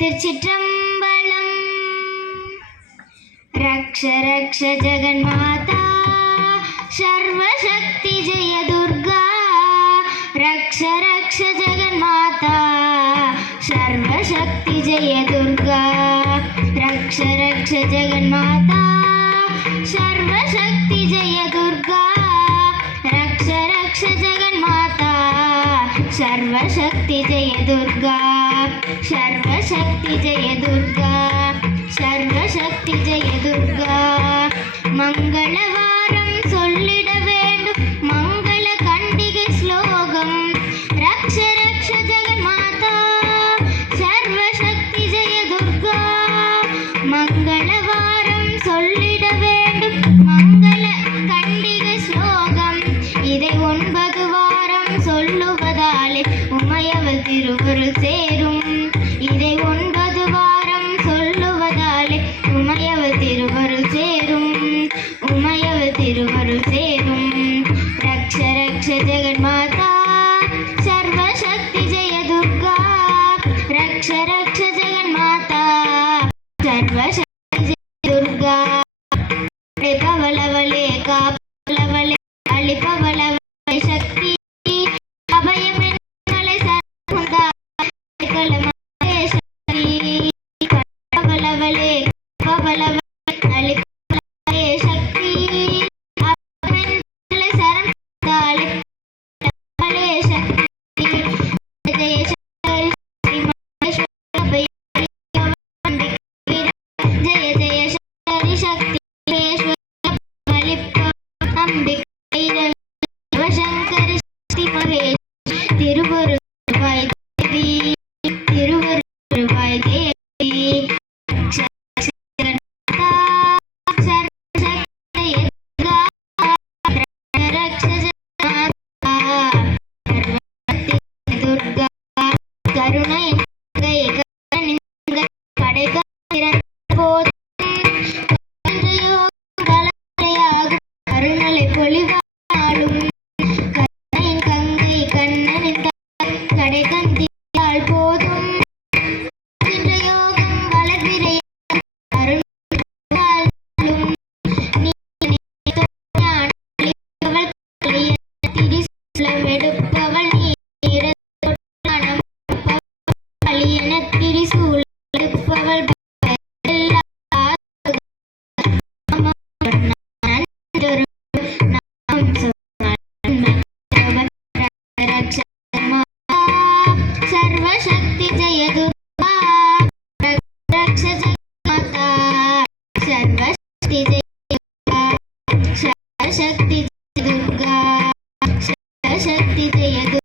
திருச்சிற்றம்பலம். ரக்ஷ ரக்ஷ ஜெகன்மாதா சர்வசக்தி ஜெய துர்கா. ரக்ஷ ரக்ஷ ஜெகன்மாதா சர்வசக்தி ஜெய துர்கா. ரக்ஷ ரக்ஷ ஜெகன்மாதா சர்வசக்தி ஜெய துர்கா. ரக்ஷ ரக்ஷ ஜெகன்மாதா சர்வசக்தி ஜெய துர்கா. சர்வசக்தி ஜெய துர்கா. சர்வசக்தி ஜெய துர்கா. மங்களவாரம் சொல்லிட வேண்டும் மங்கள கண்டிகை ஸ்லோகம். ரக்ஷ ரக்ஷ ஜெகன்மாதா சர்வசக்தி ஜெய துர்கா. மங்களவாரம் சொல்லிட வேண்டும் மங்கள கண்டிகை ஸ்லோகம். இதை 9 வாரம் சொல்லுவதாலே உமையவள் திருவருள் சேரும். இதை 9 வாரம் சொல்லுவதாலே உமையவள் திருவருள் சேரும். உமையவள் திருவருள் சேரும். ரக்ஷ ரக்ஷ ஜெகன்மாதா சர்வசக்தி ஜெய துர்கா. ரக்ஷ ரக்ஷ ஜெகன்மாதா சர்வசக்தி ஜெய துர்கா. பவளவளே காப்பவளவளே அளிப்பவளவளே சக்தி. அபயம் என்னலை சர்வந்தா கலமலே சக்தி. பவளவளே பவளவளே அளிப்பவளவளே சக்தி. அபயம் என்னலை சர்வந்தா கலமலே சக்தி. ஜெய சக்தி ஸ்ரீ மகேஸ்வரி ஜெய ஜெய சக்தி சக்தி திருவருள்வாய் தேவி. திருவருள்வாய் தேவி. துர்கா கருணை கருணலை பொழிவாளும் கண்ணனின் கங்கை கண்ணனின் கடை கந்தியால் போதும். யோகம் வளர்பிறை அருள்வாளும் எடுப்பவள் என திரிசூல் எடுப்பவள் सर्वशक्ति जय दुर्गा. रक्ष जगन्माता सर्वशक्ति जय दुर्गा. सर्वशक्ति जय दुर्गा. सर्वशक्ति जय दुर्गा.